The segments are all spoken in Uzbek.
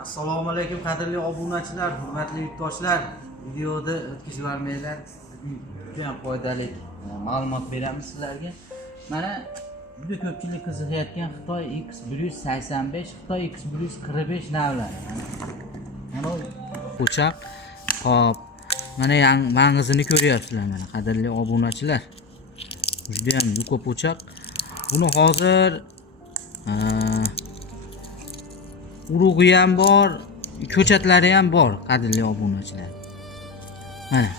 Assalomu alaykum qadrli obunachilar, hurmatli yurtdoshlar. Videoda o'tkazib juda ham foydali ma'lumot beramiz sizlarga. Mana juda ko'pchilik qiziqayotgan Xitoy X185, Xitoy X145 navlari. Mana o'choq, qop. Mana mang'izini ko'ryapsizlar mana qadrli obunachilar. Juda ham ko'p o'choq. Buni hozir urug'i ham bor, ko'chatlari ham bor qadrli obunachilar. Mana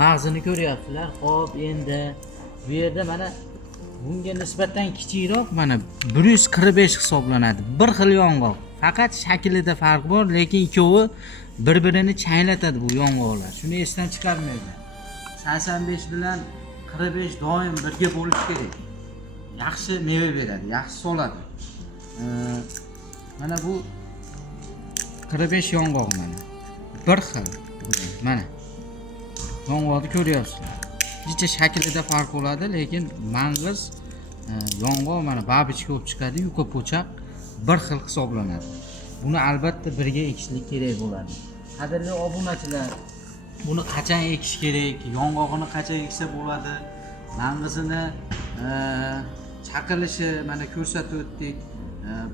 mag'zini ko'ryapsizlar. Xo'p, endi bu yerda mana bunga nisbatan kichikroq, mana 145 hisoblanadi. Bir xil yong'oq. Faqat shaklida farq bor, lekin ikkovi bir-birini changlatadi bu yong'oqlar. Shuni esdan chiqarmaydi. 85 bilan 45 doim birga bo'lishi kerak. Yaxshi meva beradi, yaxshi soladi. Mana bu 45 yong'oq mana. Bir xil. Mana. Yong'oqni ko'ryapsizlar. Jicha shaklida farq bo'ladi, lekin mang'iz yong'oq mana babichka bo'lib chiqadi, yuqa po'chaq bir xil hisoblanadi. Buni albatta birga ekishlik kerak bo'ladi. Qadrli obunachilar, buni qachon ekish kerak, yong'og'ini qachon eksa bo'ladi, mang'izini chaqilishi mana ko'rsatib o'tdik.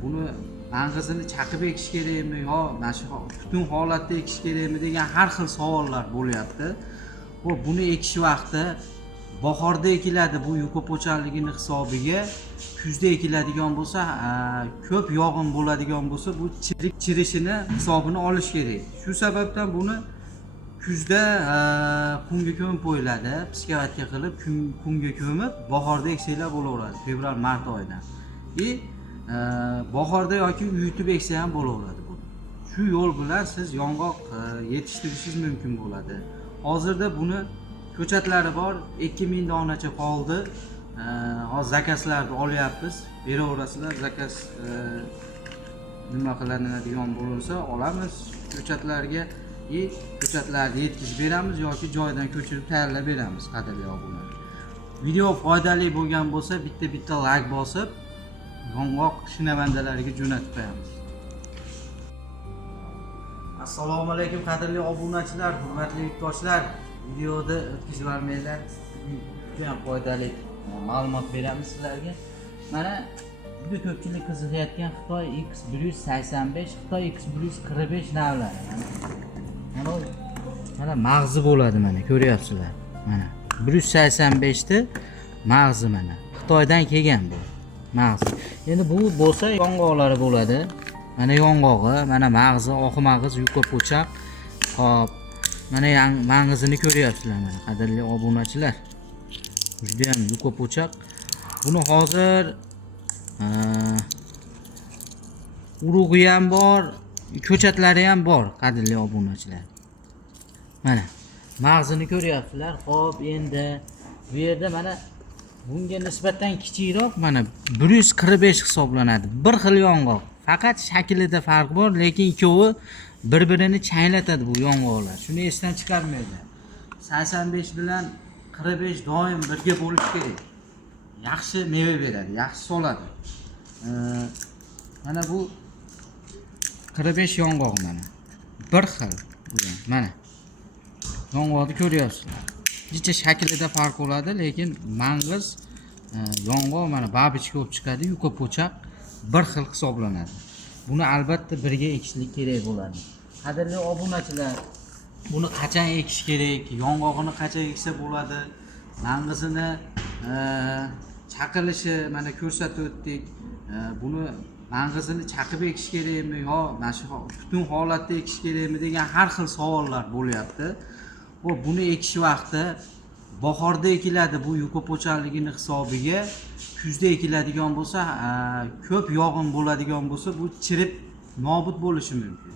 Buni mang'izini chaqib ekish kerakmi yo mana shu butun holatda ekish kerakmi degan har xil savollar bo'lyapti. Xo'p, buni ekish vaqti bahorda ekiladi, bu yuqa po'chaqligini hisobiga. Kuzda ekiladigan bo'lsa, ko'p yog'in bo'ladigan bo'lsa, bu chirishini hisobini olish kerak. Shu sababdan buni kuzda qumga ko'mib qo'yiladi, piskavatga qilib qumga ko'mib, bahorda eksanglar bo'laveradi, fevral-mart oyidan. Bahorda yoki uyutib eksa ham bo'laveradi bu. Shu yo'l bilan siz yong'oq yetishtirishingiz mumkin bo'ladi. Hozirda buni ko'chatlari bor, 2000 donacha qoldi. Hozir zakazlarni olyapmiz. Beraverasizlar, zakaz nima qilinadigan bo'lsa olamiz ko'chatlarga. Ko'chatlarni yetkazib beramiz yoki joydan ko'chirib tayyorlab beramiz qadrli obunachilar. Video foydali bo'lgan bo'lsa, bitta like bosib, yong'oq shinavandalariga jo'natib qo'yamiz. Assalomu alaykum qadrli obunachilar, hurmatli yurtdoshlar. Videoda o'tkazib juda ham foydali ma'lumot beramiz sizlarga. Mana juda ko'pchilik qiziqayotgan Xitoy X185, Xitoy X145 navlari. Mana mag'zi bo'ladi, mana ko'ryapsizlar. Mana 185 ta mag'zi mana. Xitoydan kelgan bu mag'zi. Endi bu bo'lsa yong'oqlari bo'ladi. Mana yong'og'i, mana mag'zi, oq mag'iz, yuqa po'chaq. Hop. Mana mang'izini ko'ryapsizlar mana qadrli obunachilar. Juda ham yuqa po'chaq. Buni hozir urug'i ham bor, ko'chatlari ham bor qadrli obunachilar. Mana mag'zini ko'ryapsizlar. Xo'p, endi bu yerda mana bunga nisbatan kichikroq, mana 145 hisoblanadi. Bir xil yong'oq. Faqat shaklida farq bor, lekin ikkovi bir-birini changlatadi bu yong'oqlar. Shuni esdan chiqarmaydi. 85 bilan 45 doim birga bo'lishi kerak. Yaxshi meva beradi, yaxshi soladi. Mana bu 45 yong'oq mana. Bir xil. Mana. Yong'oqni ko'ryapsizlar. Jicha shaklida farq bo'ladi, lekin mang'iz yong'oq mana babichka bo'lib chiqadi, yuqa po'chaq bir xil hisoblanadi. Buni albatta birga ekishlik kerak bo'ladi. Qadrli obunachilar, buni qachon ekish kerak, yong'og'ini qachon eksa bo'ladi, mang'izini chaqilishi mana ko'rsatib o'tdik. Buni mang'izini chaqib ekish kerakmi yo mana shu butun holatda ekish kerakmi degan har xil savollar bo'lyapti. Xo'p, buni ekish vaqti bahorda ekiladi, bu yuqa po'chaqligini hisobiga. Kuzda ekiladigan bo'lsa, ko'p yog'in bo'ladigan bo'lsa, bu chirib nobud bo'lishi mumkin.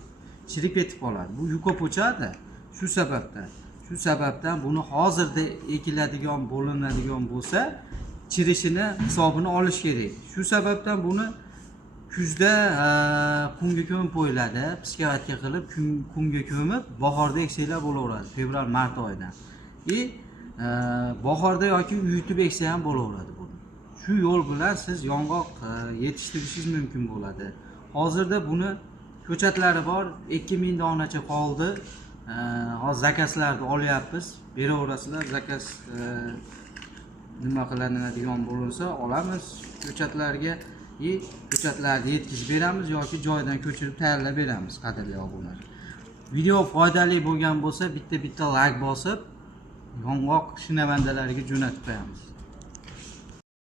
Chirib ketib qoladi. Bu yuqa po'chaqda shu sababdan buni hozirda ekiladigan, bo'linadigan bo'lsa, chirishini hisobini olish kerak. Shu sababdan buni kuzda qumga ko'mib qo'yiladi, piskavatga qilib qumga ko'mib, bahorda eksanglar bo'laveradi, fevral-mart oyidan. Bahorda yoki uyutib eksa ham bo'laveradi bu. Shu yo'l bilan siz yong'oq yetishtirishingiz mumkin bo'ladi. Hozirda buni ko'chatlari bor, 2000 donacha qoldi. Hozir zakazlarni olyapmiz. Beraverasizlar, zakaz nima qilinadigan bo'lsa olamiz ko'chatlarga. Ko'chatlarni yetkazib beramiz yoki joydan ko'chirib tayyorlab beramiz, qadrli obunalar. Video foydali bo'lgan bo'lsa, bitta like bosib, yong'oq shinavandalarga jo'natib qo'yamiz.